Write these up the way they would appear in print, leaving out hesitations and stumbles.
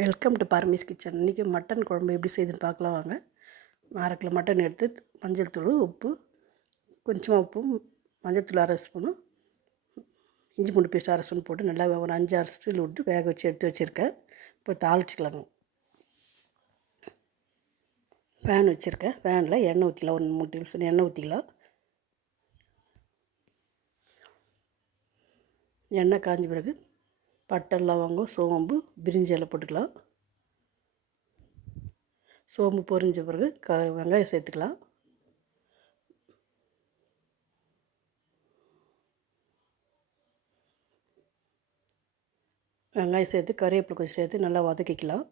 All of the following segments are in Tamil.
வெல்கம் டு பார்மிஸ் கிச்சன். இன்றைக்கி மட்டன் குழம்பு எப்படி செய்யுதுன்னு பார்க்கலாம் வாங்க. 1/2 கிலோ மட்டன் எடுத்து மஞ்சள் தூள், உப்பு, கொஞ்சமாக உப்பு, மஞ்சள் தூள் 1/2 ஸ்பூனு, இஞ்சி பூண்டு பேஸ்ட் 1/2 ஸ்பூன் போட்டு நல்லா ஒரு 5-6 ஸ்டீல் விட்டு வேக வச்சு எடுத்து வச்சுருக்கேன். இப்போ தாளிச்சிக்கலாங்க. ஃபேன் வச்சுருக்கேன். ஃபேனில் எண்ணெய் ஊற்றிக்கலாம். ஒரு 3 டேபிள் ஸ்பூன் எண்ணெய் ஊற்றிக்கலாம். எண்ணெய் காஞ்ச பிறகு பட்டை, லவங்கம், சோம்பு, பிரிஞ்சி இலை போட்டுக்கலாம். சோம்பு பொரிஞ்ச பிறகு வெங்காயம் சேர்த்துக்கலாம். வெங்காயம் சேர்த்து கறிவேப்பிலை கொஞ்சம் சேர்த்து நல்லா வதக்கிக்கலாம்.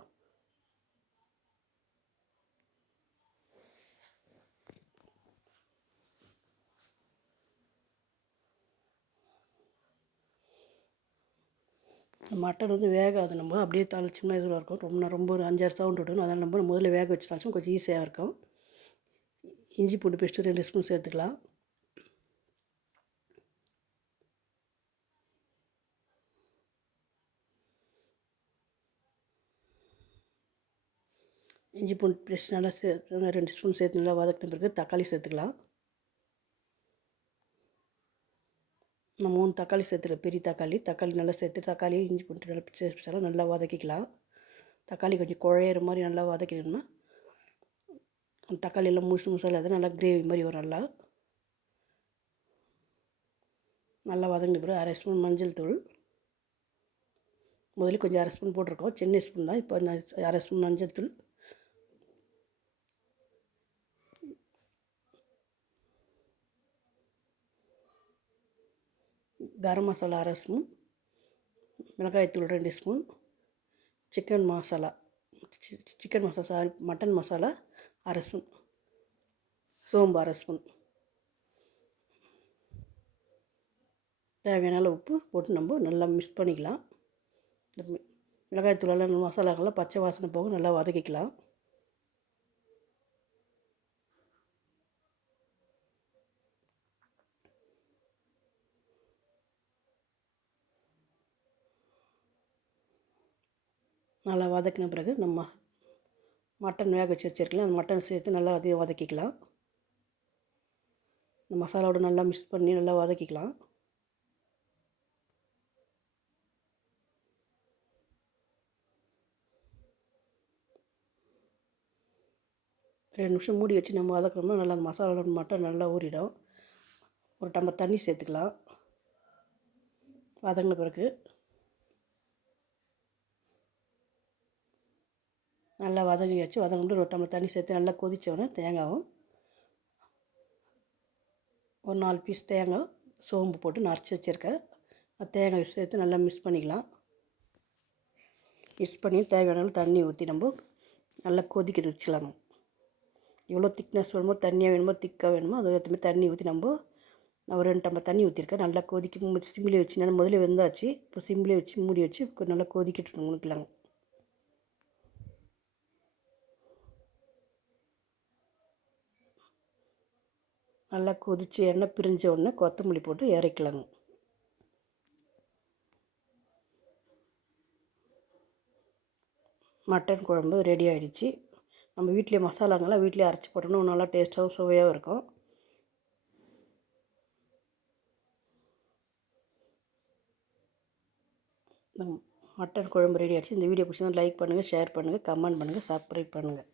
மட்டன் வேகாது, நம்ம அப்படியே தாளிச்சோம்னா இதில் இருக்கும். ரொம்ப ஒரு 5-6 சவுண்ட் விடணும். அதனால் நம்ம முதல்ல வேக வச்சு தாளிச்சோம் கொஞ்சம் ஈஸியாக இருக்கும். இஞ்சி பூண்டு பேஸ்ட்டு 2 ஸ்பூன் சேர்த்துக்கலாம். இஞ்சி பூண்டு பேஸ்ட் நல்லா 2 ஸ்பூன் சேர்த்து நல்லா வதக்கின பிறகு தக்காளி சேர்த்துக்கலாம். நான் 3 தக்காளி சேர்த்துக்கிறேன், பெரிய தக்காளி நல்லா சேர்த்து தக்காளி இஞ்சி பூண்டு நல்லா சேர்த்து நல்லா வதக்கிக்கலாம். தக்காளி கொஞ்சம் குழையிற மாதிரி நல்லா வதக்கிடணும்னா தக்காளி எல்லாம் முழுசாக இல்லாத நல்லா கிரேவி மாதிரி வரும். நல்லா வதங்கின பிறகு 1/2 ஸ்பூன் மஞ்சள் தூள், முதல்ல கொஞ்சம் 1/2 ஸ்பூன் போட்டிருக்கோம், சின்ன ஸ்பூன் தான். இப்போ 1/2 ஸ்பூன் மஞ்சள் தூள், கரம் மசாலா 1/2 ஸ்பூன், மிளகாய்த்தூள் 2 spoon, chicken masala mutton masala 1/2 spoon, சோம்பு 1/2 ஸ்பூன், தேவையான உப்பு போட்டு நம்ம நல்லா மிக்ஸ் பண்ணிக்கலாம். இந்த மிளகாய்த்தூளெல்லாம் மசாலாக்கெல்லாம் பச்சை வாசனை போக நல்லா வதக்கிக்கலாம். நல்லா வதக்கின பிறகு நம்ம மட்டன் வேக வச்சு வச்சுருக்கலாம். அந்த மட்டன் சேர்த்து நல்லா அதையும் வதக்கிக்கலாம். இந்த மசாலாவோட நல்லா மிக்ஸ் பண்ணி நல்லா வதக்கிக்கலாம். ரெண்டு நிமிஷம் மூடி வச்சு நம்ம வதக்கணும்னா நல்லா அந்த மசாலாவோட மட்டன் நல்லா ஊறிடும். ஒரு டம்ளர் தண்ணி சேர்த்துக்கலாம். வதங்கின பிறகு நல்லா வதங்கிட்டு ஒரு டம்ளர் தண்ணி சேர்த்து நல்லா கொதித்தோடனே தேங்காவும் ஒரு 4 பீஸ் தேங்காய் சோம்பு போட்டு நரைச்சி வச்சுருக்கேன். தேங்காய் சேர்த்து நல்லா மிக்ஸ் பண்ணிக்கலாம். மிக்ஸ் பண்ணி தேவையான தண்ணி ஊற்றி நம்ம நல்லா கொதிக்க வச்சுக்கலாம். எவ்வளோ திக்னஸ் வேணுமோ, தண்ணியாக வேணுமோ, திக்காக வேணுமோ அதை ஏற்ற மாதிரி தண்ணி ஊற்றி நம்ம ஒரு 2 டம்ளர் தண்ணி ஊற்றிருக்கேன். நல்லா கொதிக்க சிம்மிலே வச்சு நல்லா முதல்ல வெந்தாச்சு. இப்போ சிம்மிலே வச்சு மூடி வச்சு நல்லா கொதிக்கிட்டு முடிக்கலாங்க. நல்லா கொதித்து எண்ணெய் பிரிஞ்ச உடனே கொத்தமல்லி போட்டு இறக்கலாங்க. மட்டன் குழம்பு ரெடி ஆகிடுச்சு. நம்ம வீட்டிலே மசாலாங்கெல்லாம் வீட்டிலே அரைச்சி போட்டோம்னா நல்லா டேஸ்ட்டாகவும் சுவையாகவும் இருக்கும். மட்டன் குழம்பு ரெடி ஆகிடுச்சு. இந்த வீடியோ பிடிச்சா லைக் பண்ணுங்கள், ஷேர் பண்ணுங்கள், கமெண்ட் பண்ணுங்கள், சப்ஸ்கிரைப் பண்ணுங்கள்.